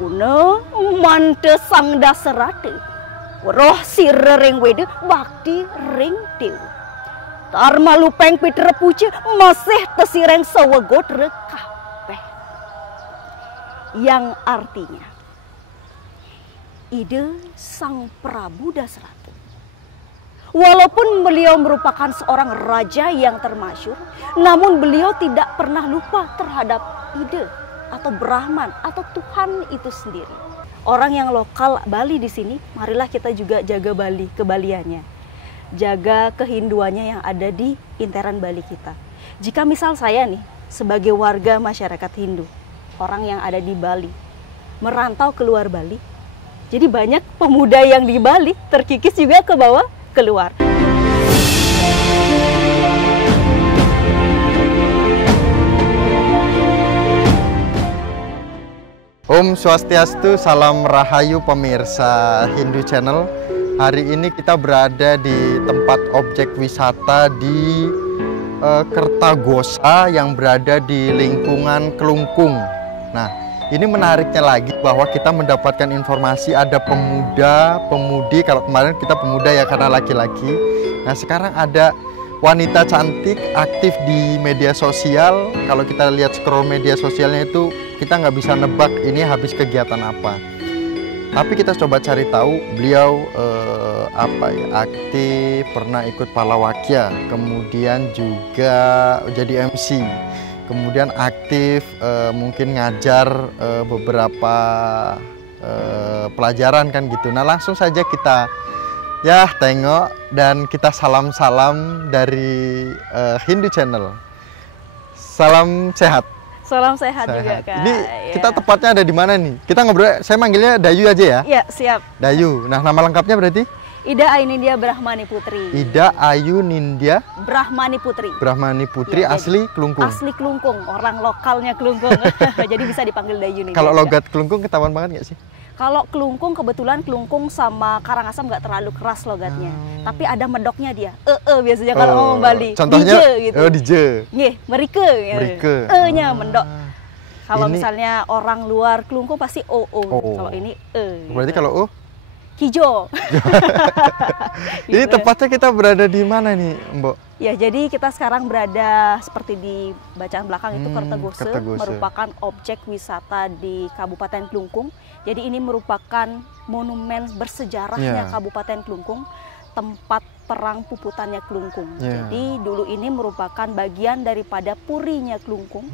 Kuna mante sang dasarate. Roh sirering wede bakti ring dew. Tarma lupeng pitra puce masih tesireng sawegot rekapeh. Yang artinya ide Sang Prabu Dasarata. Walaupun beliau merupakan seorang raja yang termasyhur, namun beliau tidak pernah lupa terhadap ide atau Brahman atau Tuhan itu sendiri. Orang yang lokal Bali di sini, marilah kita juga jaga Bali, kebaliannya. Jaga kehinduannya yang ada di interan Bali kita. Jika misal saya nih, sebagai warga masyarakat Hindu, orang yang ada di Bali, merantau keluar Bali, jadi banyak pemuda yang di Bali terkikis juga ke bawah keluar. Om Swastiastu, salam rahayu pemirsa Hindu Channel. Hari ini kita berada di tempat objek wisata di Kertagosa yang berada di lingkungan Kelungkung. Nah, ini menariknya lagi bahwa kita mendapatkan informasi ada pemuda-pemudi. Kalau kemarin kita pemuda ya karena laki-laki. Nah, sekarang ada wanita cantik aktif di media sosial. Kalau kita lihat scroll media sosialnya itu kita nggak bisa nebak ini habis kegiatan apa. Tapi kita coba cari tahu beliau aktif, pernah ikut Palawakya, kemudian juga jadi MC. Kemudian aktif mungkin ngajar beberapa pelajaran kan gitu. Nah, langsung saja kita ya tengok dan kita salam-salam dari Hindu Channel. Salam sehat. Salam sehat juga, Kak. Ini ya. kita tepatnya ada di mana nih? Kita ngobrol, saya manggilnya Dayu aja ya? Iya, siap. Dayu. Nah, nama lengkapnya berarti? Ida Ainindya Brahmani Putri. Ida Ayu Nindya Brahmani Putri. Brahmani Putri, Ya, asli Kelungkung. Asli Kelungkung, orang lokalnya Kelungkung. Jadi bisa dipanggil Dayu nih. Kalau logat Kelungkung ketahuan banget nggak sih? Kalau Kelungkung, kebetulan Kelungkung sama Karangasem nggak terlalu keras logatnya. Tapi ada medoknya dia. Biasanya kalau ngomong Bali. Contohnya Dije, gitu. Dije. Nggih, merike. Merike. E-nya mendok. Kalau Ini- misalnya orang luar Kelungkung pasti o. Kalau ini Berarti gitu. kalau Hijau. ini Gitu. tepatnya kita berada di mana nih, Mbok? Ya, jadi kita sekarang berada seperti di bacaan belakang itu Kertagose, Kertagose. merupakan objek wisata di Kabupaten Kelungkung. Jadi ini merupakan monumen bersejarahnya Ya. Kabupaten Kelungkung, tempat perang puputannya Kelungkung. Ya. Jadi dulu ini merupakan bagian daripada purinya Kelungkung,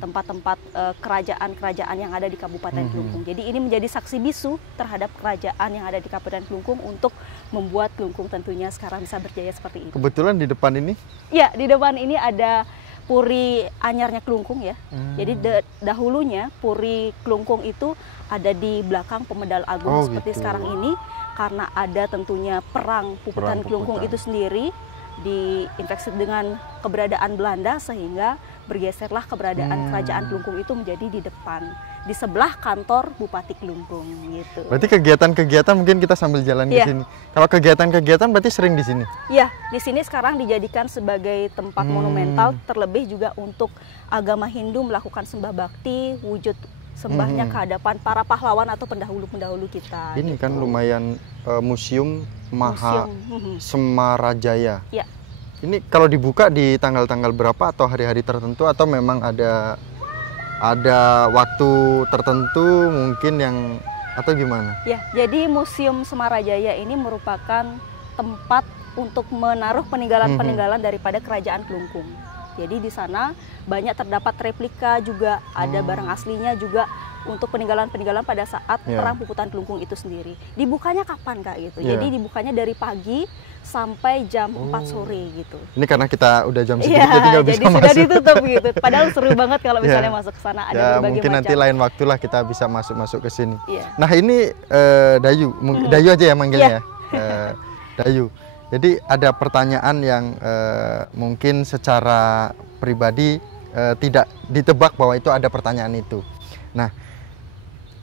tempat-tempat kerajaan-kerajaan yang ada di Kabupaten Kelungkung. Jadi ini menjadi saksi bisu terhadap kerajaan yang ada di Kabupaten Kelungkung untuk membuat Kelungkung tentunya sekarang bisa berjaya seperti ini. Kebetulan di depan ini Ya, di depan ini ada Puri Anyarnya Kelungkung ya. Jadi dahulunya Puri Kelungkung itu ada di belakang Pemedal Agung seperti gitu. sekarang ini, karena ada tentunya perang puputan Perang Kelungkung puputan. itu sendiri diinfeksi dengan keberadaan Belanda, sehingga bergeserlah keberadaan kerajaan Kelungkung itu menjadi di depan, di sebelah kantor Bupati Kelungkung gitu. berarti kegiatan-kegiatan mungkin kita sambil jalan ke Iya. sini. Kalau kegiatan-kegiatan berarti sering di sini. Ya, di sini sekarang dijadikan sebagai tempat monumental, terlebih juga untuk agama Hindu melakukan sembah bakti, wujud sembahnya ke hadapan para pahlawan atau pendahulu-pendahulu kita. Ini kan gitu. lumayan Museum Maha Museum. Semarajaya. Ya, Ini kalau dibuka di tanggal-tanggal berapa atau hari-hari tertentu atau memang ada waktu tertentu mungkin yang atau gimana? ya. Jadi Museum Semarajaya ini merupakan tempat untuk menaruh peninggalan-peninggalan daripada kerajaan Kelungkung. Jadi di sana banyak terdapat replika juga, ada barang aslinya juga untuk peninggalan-peninggalan pada saat Ya. perang puputan Kelungkung itu sendiri. Dibukanya kapan, Kak, gitu? Ya. Jadi dibukanya dari pagi sampai jam 4 sore gitu. Ini karena kita udah jam segini Iya, jadi nggak bisa jadi sudah masuk. ditutup gitu. Padahal seru banget kalau misalnya Ya. masuk ke sana, ada Ya berbagai mungkin macam. nanti lain waktu lah kita bisa masuk ke sini. Iya. Nah ini Dayu, Dayu aja ya manggilnya. Dayu. Jadi ada pertanyaan yang mungkin secara pribadi tidak ditebak bahwa itu ada pertanyaan itu. Nah,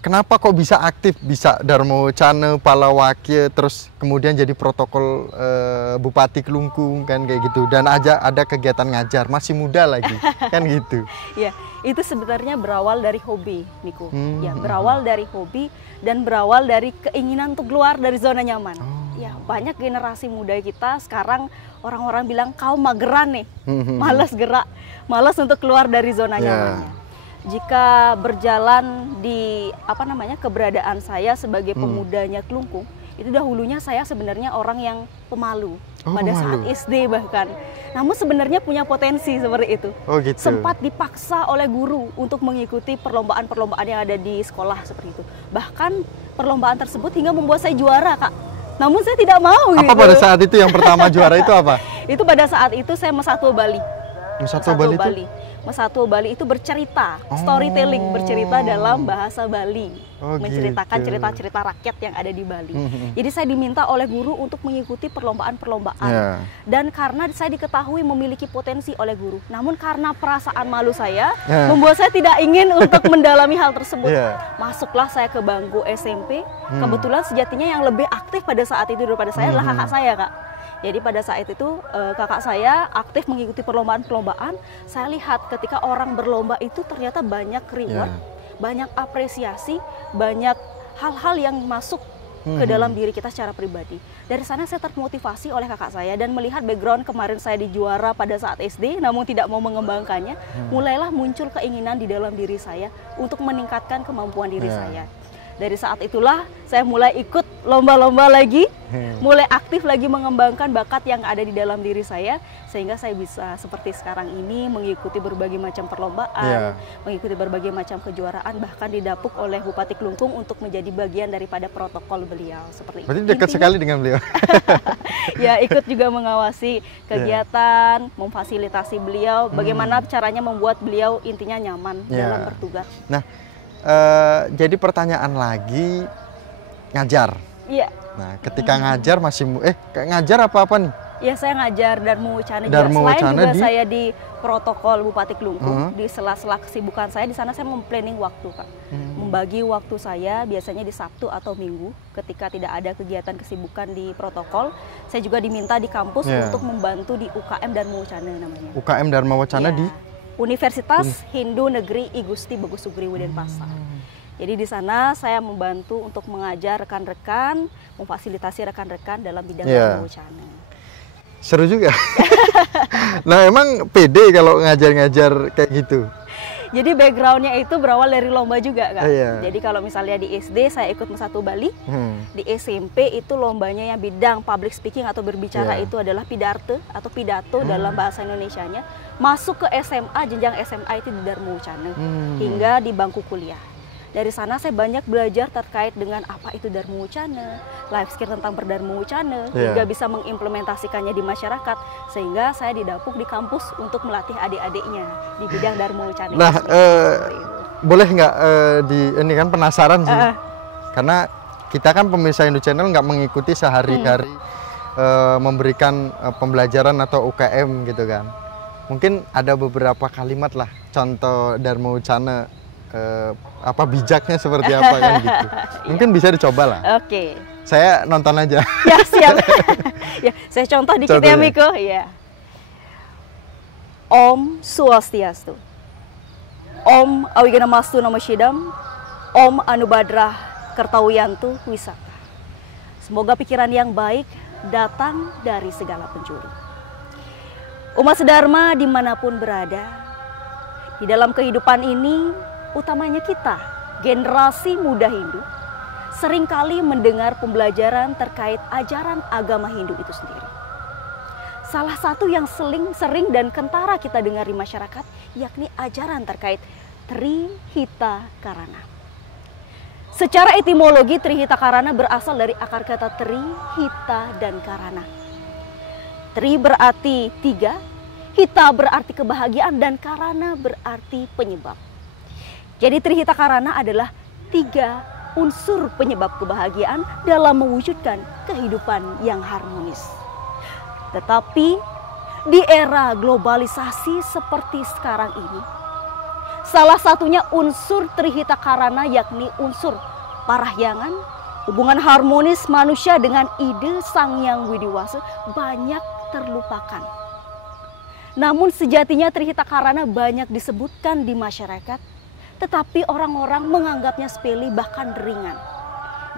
kenapa kok bisa aktif, bisa Darmo Wacana, Palawakya, terus kemudian jadi protokol Bupati Kelungkung kan kayak gitu, dan ada kegiatan ngajar, masih muda lagi kan gitu. Ya, itu sebenarnya berawal dari hobi, Miko. Ya, berawal dari hobi dan berawal dari keinginan untuk keluar dari zona nyaman. Ya, banyak generasi muda kita sekarang orang-orang bilang kau mageran nih, malas gerak, malas untuk keluar dari zona nyamannya. Jika berjalan di keberadaan saya sebagai pemudanya Kelungkung, itu dahulunya saya sebenarnya orang yang pemalu pada saat SD bahkan. Namun sebenarnya punya potensi seperti itu. Oh gitu. Sempat dipaksa oleh guru untuk mengikuti perlombaan-perlombaan yang ada di sekolah seperti itu. Bahkan perlombaan tersebut hingga membuat saya juara, Kak. Namun saya tidak mau. Apa pada saat itu yang pertama juara itu apa? Itu pada saat itu saya Mesatwa Bali. Mesatwa Bali itu? Mesatwa Bali itu bercerita, storytelling, bercerita dalam bahasa Bali, menceritakan cerita-cerita rakyat yang ada di Bali. Jadi saya diminta oleh guru untuk mengikuti perlombaan-perlombaan, dan karena saya diketahui memiliki potensi oleh guru, namun karena perasaan malu saya membuat saya tidak ingin untuk mendalami hal tersebut. Masuklah saya ke bangku SMP. Kebetulan sejatinya yang lebih aktif pada saat itu daripada saya adalah kakak saya, Kak. Jadi pada saat itu kakak saya aktif mengikuti perlombaan-perlombaan. Saya lihat ketika orang berlomba itu ternyata banyak reward, banyak apresiasi, banyak hal-hal yang masuk ke dalam diri kita secara pribadi. Dari sana saya termotivasi oleh kakak saya dan melihat background kemarin saya di juara pada saat SD namun tidak mau mengembangkannya. Mulailah muncul keinginan di dalam diri saya untuk meningkatkan kemampuan diri saya. Dari saat itulah saya mulai ikut lomba-lomba lagi, mulai aktif lagi mengembangkan bakat yang ada di dalam diri saya, sehingga saya bisa seperti sekarang ini mengikuti berbagai macam perlombaan, mengikuti berbagai macam kejuaraan, bahkan didapuk oleh Bupati Kelungkung untuk menjadi bagian daripada protokol beliau. Seperti berarti dekat sekali dengan beliau. Ya, ikut juga mengawasi kegiatan, memfasilitasi beliau, bagaimana caranya membuat beliau intinya nyaman dalam bertugas. Nah, jadi pertanyaan lagi, ngajar. Iya. Nah, ketika ngajar ngajar apa nih? Ya, saya ngajar Darmo Wacana juga. Darmo Selain Wacana juga saya di protokol Bupati Kelungkung, di sela-sela kesibukan saya di sana saya memplanning waktu, Kak. Membagi waktu saya biasanya di Sabtu atau Minggu ketika tidak ada kegiatan kesibukan di protokol. Saya juga diminta di kampus untuk membantu di UKM Darmo Wacana namanya. UKM Darmo Wacana di Universitas Hindu Negeri I Gusti Bagus Sugriwo Denpasar. Jadi di sana saya membantu untuk mengajar rekan-rekan, memfasilitasi rekan-rekan dalam bidang Darmo Wacana. Seru juga. Nah, emang pede kalau ngajar-ngajar kayak gitu? Jadi backgroundnya itu berawal dari lomba juga, Kak. Jadi kalau misalnya di SD saya ikut Mesatwa Bali, di SMP itu lombanya yang bidang public speaking atau berbicara itu adalah pidato atau pidato dalam bahasa Indonesianya. Masuk ke SMA, jenjang SMA itu di Darmo Wacana, hingga di bangku kuliah. Dari sana saya banyak belajar terkait dengan apa itu Darmo Wacana, life skill tentang berdarmo wacana, hingga bisa mengimplementasikannya di masyarakat, sehingga saya didapuk di kampus untuk melatih adik-adiknya di bidang Darmo Wacana. Nah, boleh nggak ini kan penasaran sih, karena kita kan pemirsa Indo Channel nggak mengikuti sehari-hari memberikan pembelajaran atau UKM gitu kan. Mungkin ada beberapa kalimat lah, contoh Darmo Wacana. Bijaknya seperti apa kan gitu. Mungkin bisa dicoba lah. Oke. Saya nonton aja. Ya, siap. Ya, saya contoh dikit ya, Miko. Ya. Om Swastiastu. Om Awigana-mastu Namo Shidam. Om Anubadrah Kertawiyantu Wisata. Semoga pikiran yang baik datang dari segala penjuru. Umat sedharma dimanapun berada, di dalam kehidupan ini, utamanya kita, generasi muda Hindu, seringkali mendengar pembelajaran terkait ajaran agama Hindu itu sendiri. Salah satu yang sering dan kentara kita dengar di masyarakat, yakni ajaran terkait Trihita Karana. Secara etimologi, Trihita Karana berasal dari akar kata Tri, Hita, dan Karana. Tri berarti tiga, Hita berarti kebahagiaan, dan Karana berarti penyebab. Jadi Trihita Karana adalah tiga unsur penyebab kebahagiaan dalam mewujudkan kehidupan yang harmonis. Tetapi di era globalisasi seperti sekarang ini, Salah satunya unsur Trihita Karana, yakni unsur parahyangan, hubungan harmonis manusia dengan ide Sang Hyang Widiwasa banyak terlupakan. Namun sejatinya Trihita Karana banyak disebutkan di masyarakat, tetapi orang-orang menganggapnya sepele bahkan ringan.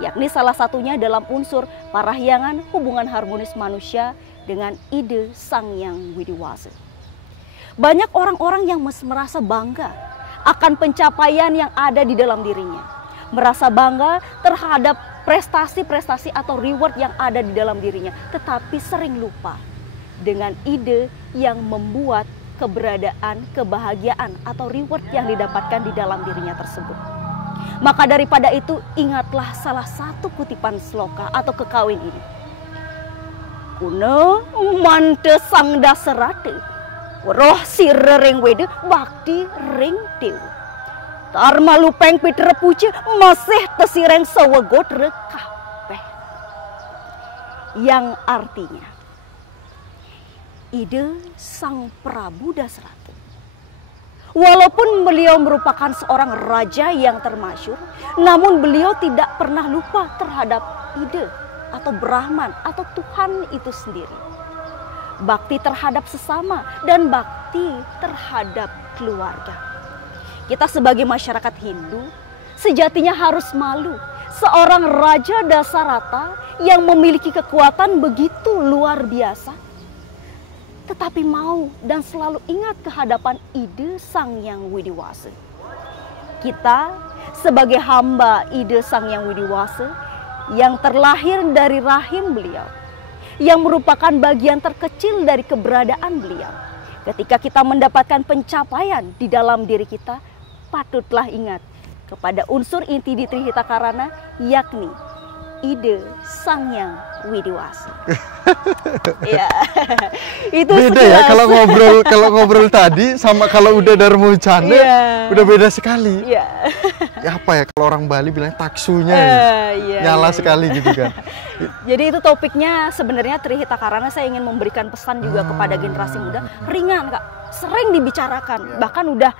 Yakni salah satunya dalam unsur parahyangan, hubungan harmonis manusia dengan ide Sang Hyang Widiwasa. Banyak orang-orang yang merasa bangga akan pencapaian yang ada di dalam dirinya. Merasa bangga terhadap prestasi-prestasi atau reward yang ada di dalam dirinya. Tetapi sering lupa dengan ide yang membuat keberadaan, kebahagiaan atau reward yang didapatkan di dalam dirinya tersebut. Maka daripada itu, ingatlah salah satu kutipan sloka atau kekawin ini. Kuna mante sang daserate, roh sire ring wede bakti ring dew. Tarma lupeng pitra puce masih tesireng sawegot rekapeh. Yang artinya, ide Sang Prabu Dasratu, walaupun beliau merupakan seorang raja yang termasyhur, namun beliau tidak pernah lupa terhadap ide atau Brahman atau Tuhan itu sendiri. Bakti terhadap sesama dan bakti terhadap keluarga. Kita sebagai masyarakat Hindu sejatinya harus malu seorang Raja Dasarata yang memiliki kekuatan begitu luar biasa, tetapi mau dan selalu ingat kehadapan ide Sang Hyang Widiwasa. Kita sebagai hamba ide Sang Hyang Widiwasa yang terlahir dari rahim beliau, yang merupakan bagian terkecil dari keberadaan beliau. Ketika kita mendapatkan pencapaian di dalam diri kita, patutlah ingat kepada unsur inti di Trihita Karana, yakni ide Sang Hyang Widiwasa. Ya, itu beda sekilas. Ya kalau ngobrol tadi sama kalau udah Dharma Wicana, udah beda sekali. Ya. Ya apa ya, kalau orang Bali bilang taksunya nyala sekali gitu kan. Jadi itu topiknya sebenarnya Trihita Karana. Saya ingin memberikan pesan juga kepada generasi muda, ringan Kak, sering dibicarakan, bahkan udah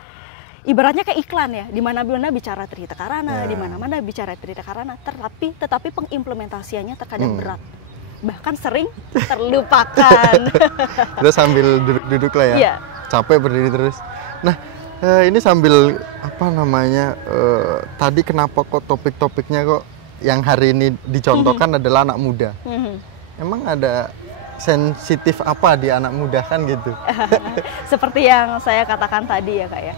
ibaratnya kayak iklan ya, di mana-mana bicara Trihita Karana, di mana-mana bicara Trihita Karana, tetapi pengimplementasiannya terkadang berat, bahkan sering terlupakan. Udah sambil duduk-duduk lah ya, capek berdiri terus. Nah, ini sambil apa namanya, tadi kenapa kok topik-topiknya kok yang hari ini dicontohkan adalah anak muda? Emang ada sensitif apa di anak muda kan gitu? Seperti yang saya katakan tadi ya Kak ya.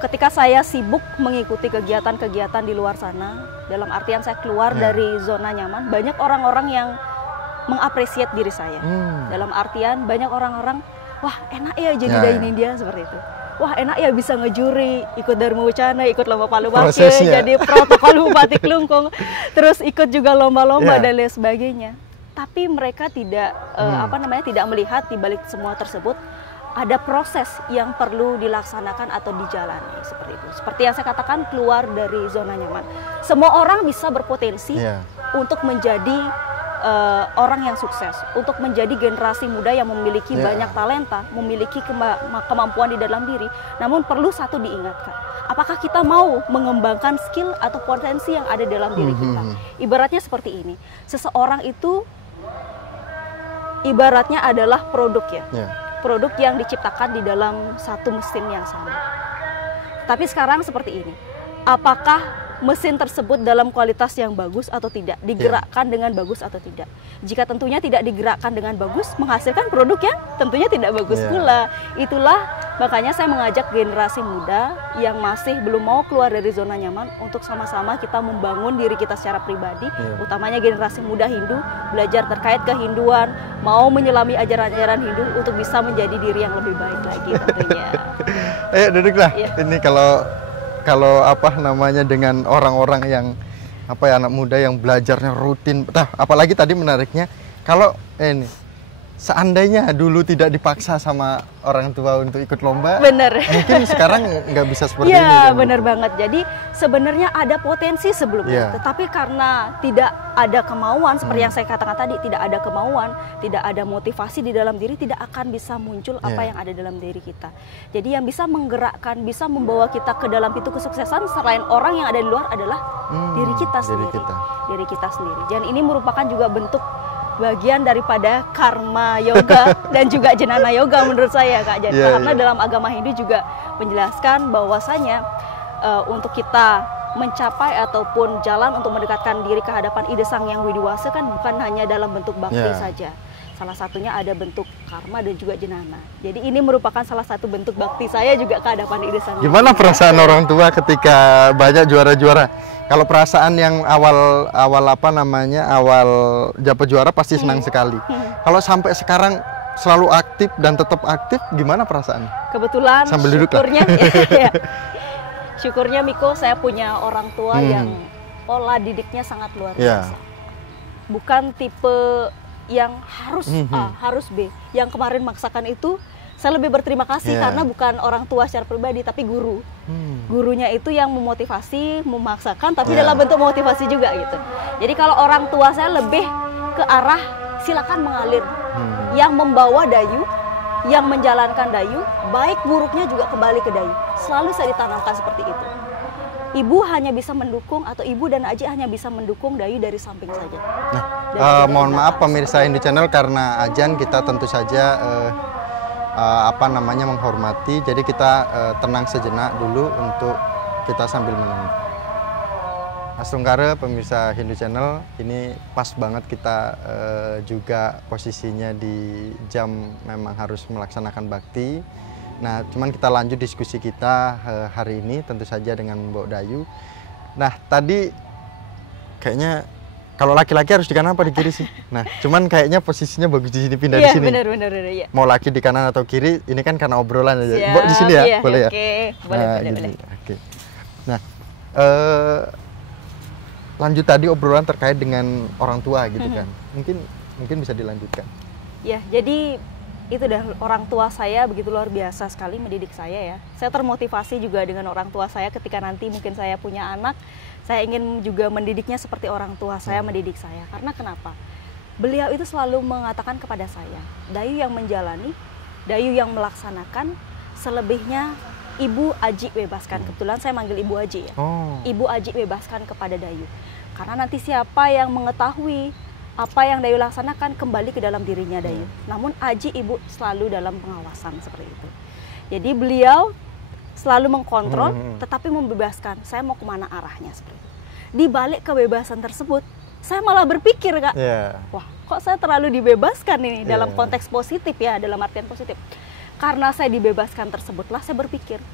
Ketika saya sibuk mengikuti kegiatan-kegiatan di luar sana, dalam artian saya keluar dari zona nyaman, banyak orang-orang yang mengapresiasi diri saya. Dalam artian banyak orang-orang, wah enak ya jadi dainin dia seperti itu. Wah enak ya bisa ngejuri, ikut Dharma Wicana, ikut lomba Palu Bake, jadi protokol Bupati Klungkung, terus ikut juga lomba-lomba dan lain sebagainya. Tapi mereka tidak tidak melihat di balik semua tersebut ada proses yang perlu dilaksanakan atau dijalani seperti itu. Seperti yang saya katakan, keluar dari zona nyaman. Semua orang bisa berpotensi untuk menjadi orang yang sukses, untuk menjadi generasi muda yang memiliki banyak talenta, memiliki kemampuan di dalam diri. Namun perlu satu diingatkan, apakah kita mau mengembangkan skill atau potensi yang ada dalam diri kita? Ibaratnya seperti ini, seseorang itu ibaratnya adalah produk ya. Produk yang diciptakan di dalam satu mesin yang sama. Tapi sekarang seperti ini, apakah mesin tersebut dalam kualitas yang bagus atau tidak, digerakkan dengan bagus atau tidak? Jika tentunya tidak digerakkan dengan bagus, menghasilkan produk yang tentunya tidak bagus pula. Itulah makanya saya mengajak generasi muda yang masih belum mau keluar dari zona nyaman untuk sama-sama kita membangun diri kita secara pribadi, utamanya generasi muda Hindu, belajar terkait kehinduan, mau menyelami ajaran-ajaran Hindu untuk bisa menjadi diri yang lebih baik lagi tentunya. Ayo duduklah. Ini kalau apa namanya, dengan orang-orang yang anak muda yang belajarnya rutin. Nah, apalagi tadi menariknya kalau ini seandainya dulu tidak dipaksa sama orang tua untuk ikut lomba, Bener. mungkin sekarang nggak bisa seperti ini. Iya, kan, bener gitu. banget. Jadi sebenarnya ada potensi sebelumnya, Iya. tetapi karena tidak ada kemauan, seperti yang saya katakan tadi, tidak ada kemauan, tidak ada motivasi di dalam diri, tidak akan bisa muncul apa Iya. yang ada dalam diri kita. Jadi yang bisa menggerakkan, bisa membawa kita ke dalam pintu kesuksesan selain orang yang ada di luar adalah diri kita sendiri. Diri kita sendiri. Dan ini merupakan juga bentuk bagian daripada karma yoga dan juga jenana yoga menurut saya, Kak. Jadi karena dalam agama Hindu juga menjelaskan bahwasanya untuk kita mencapai ataupun jalan untuk mendekatkan diri ke hadapan ide sang yang widiwasa kan bukan hanya dalam bentuk bakti saja. Salah satunya ada bentuk karma dan juga jenana. Jadi ini merupakan salah satu bentuk bakti saya juga ke hadapan ide sang. Gimana perasaan orang tua ketika banyak juara-juara? Kalau perasaan yang awal dapat juara pasti senang sekali. Kalau sampai sekarang selalu aktif dan tetap aktif, gimana perasaan? Kebetulan sambil duduk syukurnya, syukurnya Miko saya punya orang tua yang pola didiknya sangat luar biasa. Bukan tipe yang harus A, harus B. Yang kemarin maksakan itu saya lebih berterima kasih karena bukan orang tua secara pribadi tapi guru. Gurunya itu yang memotivasi, memaksakan tapi dalam bentuk motivasi juga gitu. Jadi kalau orang tua saya lebih ke arah silakan mengalir. Yang membawa Dayu, yang menjalankan Dayu, baik buruknya juga kembali ke Dayu. Selalu saya ditanamkan seperti itu. Ibu hanya bisa mendukung atau ibu dan Aji hanya bisa mendukung Dayu dari samping saja. Nah, mohon maaf pemirsa Hindu Channel karena azan kita tentu saja menghormati. Jadi kita tenang sejenak dulu untuk kita sambil menunggu. Astungkara pemirsa Hindu Channel, ini pas banget kita juga posisinya di jam memang harus melaksanakan bakti. Nah, cuman kita lanjut diskusi kita hari ini tentu saja dengan Mbok Dayu. Nah, tadi kayaknya kalau laki-laki harus di kanan apa di kiri sih? Nah, cuman kayaknya posisinya bagus di sini, pindah di sini. Iya, benar. Ya. Mau laki di kanan atau kiri, ini kan karena obrolan aja. Mbok di sini ya? Iya, boleh ya? Oke, boleh. Oke. Nah, lanjut tadi obrolan terkait dengan orang tua gitu kan. Mungkin bisa dilanjutkan. Ya, jadi itu dah orang tua saya begitu luar biasa sekali mendidik saya ya. Saya termotivasi juga dengan orang tua saya ketika nanti mungkin saya punya anak, saya ingin juga mendidiknya seperti orang tua saya mendidik saya. Karena kenapa? Beliau itu selalu mengatakan kepada saya, Dayu yang menjalani, Dayu yang melaksanakan, selebihnya Ibu Aji bebaskan. Kebetulan saya manggil Ibu Aji ya. Ibu Aji bebaskan kepada Dayu. Karena nanti siapa yang mengetahui apa yang Dayu laksanakan kembali ke dalam dirinya Dayu. Namun Aji ibu selalu dalam pengawasan seperti itu. Jadi beliau selalu mengkontrol tetapi membebaskan. Saya mau kemana arahnya seperti itu. Di balik kebebasan tersebut, saya malah berpikir Kak, wah kok saya terlalu dibebaskan ini dalam konteks positif ya, dalam artian positif. Karena saya dibebaskan tersebutlah saya berpikir,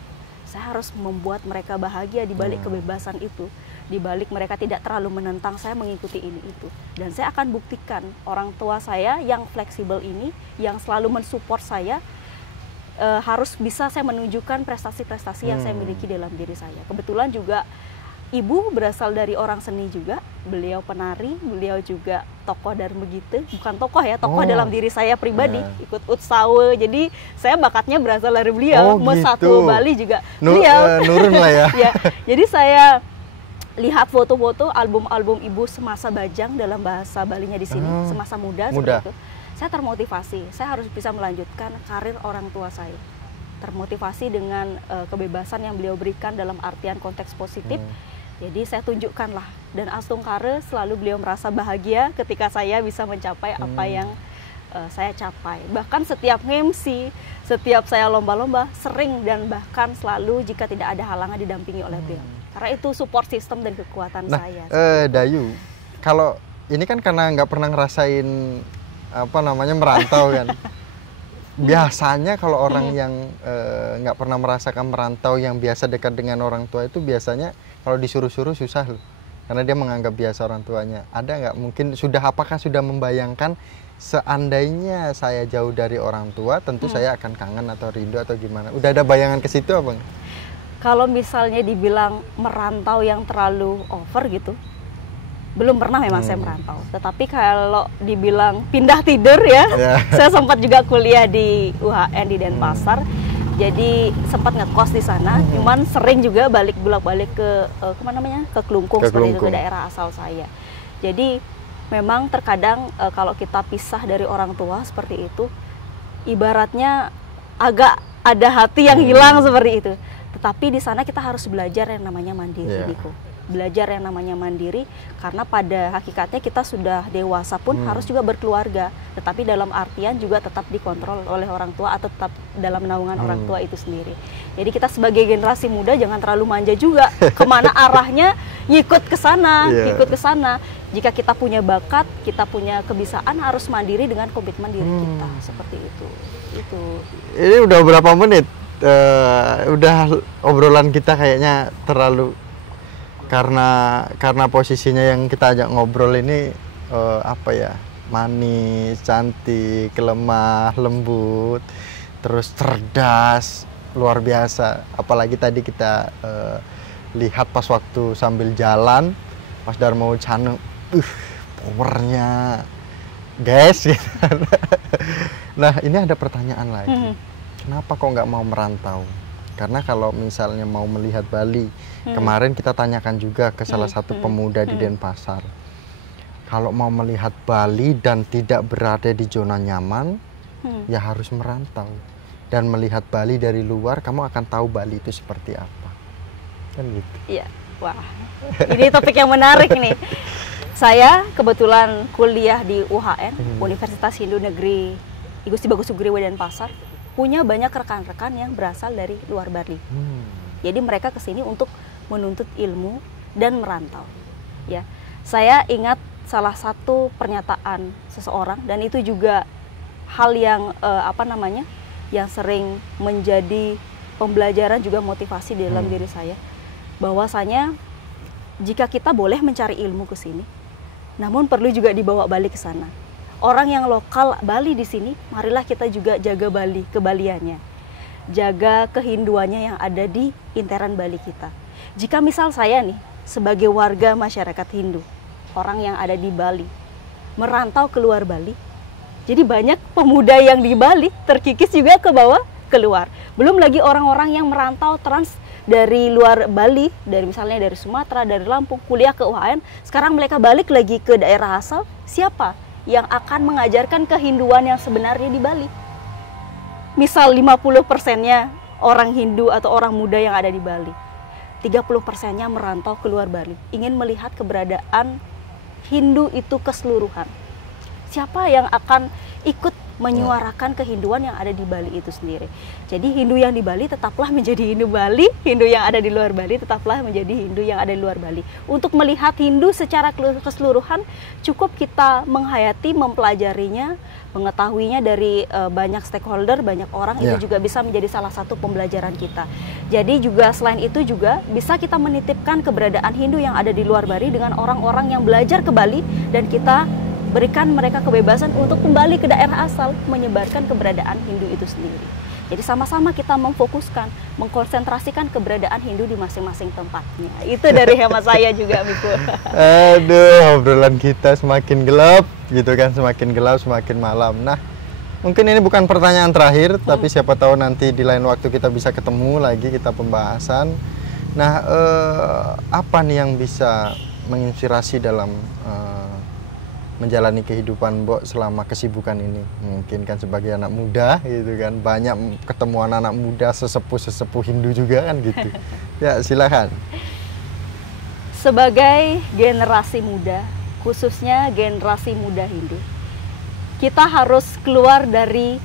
saya harus membuat mereka bahagia di balik kebebasan itu. Di balik mereka tidak terlalu menentang saya mengikuti ini itu. Dan saya akan buktikan orang tua saya yang fleksibel ini, yang selalu mensupport saya, harus bisa saya menunjukkan prestasi-prestasi yang saya miliki dalam diri saya. Kebetulan juga ibu berasal dari orang seni juga, beliau penari, beliau juga tokoh Dharma Gita, bukan tokoh ya, tokoh dalam diri saya pribadi, ikut Utsawe, jadi saya bakatnya berasal dari beliau, Mesatu Bali juga beliau. Nurun lah ya. Ya. Jadi saya lihat foto-foto album-album ibu semasa Bajang dalam bahasa Balinya di sini, semasa muda seperti itu. Saya termotivasi, saya harus bisa melanjutkan karir orang tua saya. Termotivasi dengan kebebasan yang beliau berikan dalam artian konteks positif. Jadi saya tunjukkanlah, dan Astungkara selalu beliau merasa bahagia ketika saya bisa mencapai apa yang saya capai. Bahkan setiap MC, setiap saya lomba-lomba, sering dan bahkan selalu jika tidak ada halangan didampingi oleh beliau. Karena itu support system dan kekuatan saya. Dayu, kalau ini kan karena nggak pernah ngerasain merantau kan. Biasanya kalau orang yang nggak pernah merasakan merantau, yang biasa dekat dengan orang tua itu biasanya kalau disuruh-suruh susah loh. Karena dia menganggap biasa orang tuanya. Ada nggak mungkin apakah sudah membayangkan seandainya saya jauh dari orang tua, tentu saya akan kangen atau rindu atau gimana? Udah ada bayangan ke situ apa? Kalau misalnya dibilang merantau yang terlalu over gitu, Belum pernah memang saya merantau. Tetapi kalau dibilang pindah tidur ya, saya sempat juga kuliah di UHN di Denpasar. Jadi sempat ngekos di sana, cuman sering juga bolak-balik ke kemana namanya, ke Klungkung, seperti itu, ke daerah asal saya. Jadi memang terkadang kalau kita pisah dari orang tua seperti itu, ibaratnya agak ada hati yang hilang seperti itu. Tetapi di sana kita harus belajar yang namanya mandiri, Niko. Belajar yang namanya mandiri, karena pada hakikatnya kita sudah dewasa pun harus juga berkeluarga, tetapi dalam artian juga tetap dikontrol oleh orang tua atau tetap dalam naungan orang tua itu sendiri. Jadi kita sebagai generasi muda jangan terlalu manja juga, kemana arahnya ngikut ke sana, ngikut ke sana. Jika kita punya bakat, kita punya kebiasaan, harus mandiri dengan komitmen diri kita, seperti itu. Ini udah berapa menit? Udah obrolan kita kayaknya terlalu, karena posisinya yang kita ajak ngobrol ini apa ya, manis, cantik, lemah, lembut, terus cerdas, luar biasa. Apalagi tadi kita lihat pas waktu sambil jalan, Mas Darmo Chanu, powernya guys. Nah, ini ada pertanyaan lagi. Kenapa kok nggak mau merantau? Karena kalau misalnya mau melihat Bali, kemarin kita tanyakan juga ke salah satu pemuda di Denpasar. Kalau mau melihat Bali dan tidak berada di zona nyaman, ya harus merantau. Dan melihat Bali dari luar, kamu akan tahu Bali itu seperti apa. Kan gitu. Iya, wah. Ini topik yang menarik nih. Saya kebetulan kuliah di UHN, Universitas Hindu Negeri I Gusti Bagus Sugriwa Denpasar. Punya banyak rekan-rekan yang berasal dari luar Bali. Jadi mereka kesini untuk menuntut ilmu dan merantau. Ya, saya ingat salah satu pernyataan seseorang, dan itu juga hal yang yang sering menjadi pembelajaran juga motivasi di dalam diri saya. Bahwasanya jika kita boleh mencari ilmu ke sini, namun perlu juga dibawa balik ke sana. Orang yang lokal Bali di sini, marilah kita juga jaga Bali, kebaliannya. Jaga kehinduannya yang ada di interan Bali kita. Jika misal saya nih, sebagai warga masyarakat Hindu, orang yang ada di Bali, merantau keluar Bali, jadi banyak pemuda yang di Bali terkikis juga ke bawah, keluar. Belum lagi orang-orang yang merantau dari luar Bali, dari misalnya dari Sumatera, dari Lampung, kuliah ke UHN, sekarang mereka balik lagi ke daerah asal, siapa yang akan mengajarkan kehinduan yang sebenarnya di Bali? Misal 50%-nya orang Hindu atau orang muda yang ada di Bali, 30%-nya merantau keluar Bali, ingin melihat keberadaan Hindu itu keseluruhan. Siapa yang akan ikut menyuarakan kehinduan yang ada di Bali itu sendiri? Jadi Hindu yang di Bali tetaplah menjadi Hindu Bali, Hindu yang ada di luar Bali tetaplah menjadi Hindu yang ada di luar Bali. Untuk melihat Hindu secara keseluruhan, cukup kita menghayati, mempelajarinya, mengetahuinya dari banyak stakeholder, banyak orang, itu juga bisa menjadi salah satu pembelajaran kita. Jadi juga selain itu juga bisa kita menitipkan keberadaan Hindu yang ada di luar Bali dengan orang-orang yang belajar ke Bali, dan kita berikan mereka kebebasan untuk kembali ke daerah asal, menyebarkan keberadaan Hindu itu sendiri. Jadi sama-sama kita memfokuskan, mengkonsentrasikan keberadaan Hindu di masing-masing tempatnya. Itu dari hemat saya juga, Miku. Aduh, obrolan kita semakin gelap, gitu kan, semakin gelap, semakin malam. Nah, mungkin ini bukan pertanyaan terakhir, tapi siapa tahu nanti di lain waktu kita bisa ketemu lagi, kita pembahasan. Nah, apa nih yang bisa menginspirasi dalam menjalani kehidupan Mbok selama kesibukan ini? Mungkin kan sebagai anak muda gitu kan, banyak ketemu anak muda, sesepuh Hindu juga kan gitu. Ya, silakan. Sebagai generasi muda, khususnya generasi muda Hindu, kita harus keluar dari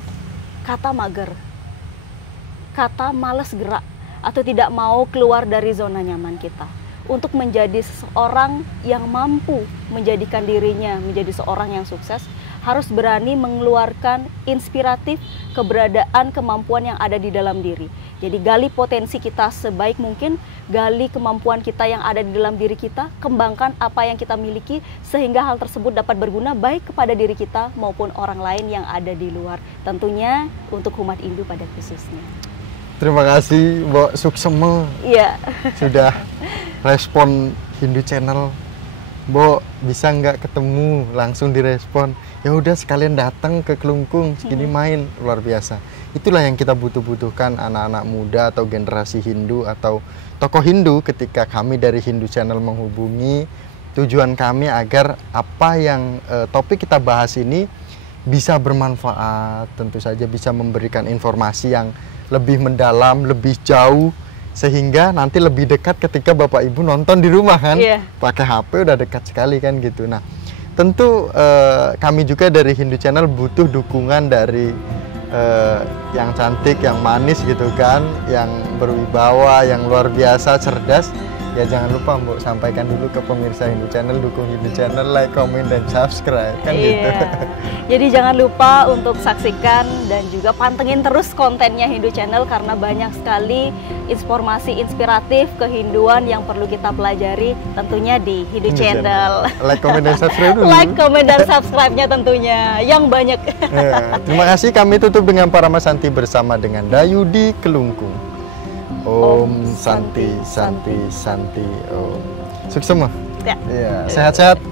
kata mager, kata malas gerak, atau tidak mau keluar dari zona nyaman kita, untuk menjadi seseorang yang mampu menjadikan dirinya menjadi seorang yang sukses. Harus berani mengeluarkan inspiratif, keberadaan, kemampuan yang ada di dalam diri. Jadi gali potensi kita sebaik mungkin, gali kemampuan kita yang ada di dalam diri kita, kembangkan apa yang kita miliki sehingga hal tersebut dapat berguna baik kepada diri kita maupun orang lain yang ada di luar. Tentunya untuk umat Hindu pada khususnya. Terima kasih Mbok Suksema. Iya. Sudah respon Hindu Channel Bo, bisa nggak ketemu, langsung direspon. Ya udah sekalian datang ke Kelungkung, segini main, luar biasa. Itulah yang kita butuhkan anak-anak muda atau generasi Hindu atau tokoh Hindu ketika kami dari Hindu Channel menghubungi. Tujuan kami agar apa yang topik kita bahas ini bisa bermanfaat, tentu saja bisa memberikan informasi yang lebih mendalam, lebih jauh, sehingga nanti lebih dekat ketika Bapak Ibu nonton di rumah kan, pakai HP udah dekat sekali kan gitu. Nah, tentu kami juga dari Hindu Channel butuh dukungan dari yang cantik, yang manis gitu kan, yang berwibawa, yang luar biasa, cerdas. Ya jangan lupa Mbok sampaikan dulu ke pemirsa Hindu Channel, dukung Hindu Channel, like, komen, dan subscribe kan gitu. Jadi jangan lupa untuk saksikan dan juga pantengin terus kontennya Hindu Channel karena banyak sekali informasi inspiratif kehinduan yang perlu kita pelajari tentunya di Hindu Channel. Like, komen, dan subscribe dulu. Like, komen, dan subscribe-nya tentunya yang banyak. Terima kasih, kami tutup dengan Paramasanti bersama dengan Dayu di Kelungkung. Om Santi Santi Santi Om. Sukses semua. Ya. Sehat-sehat.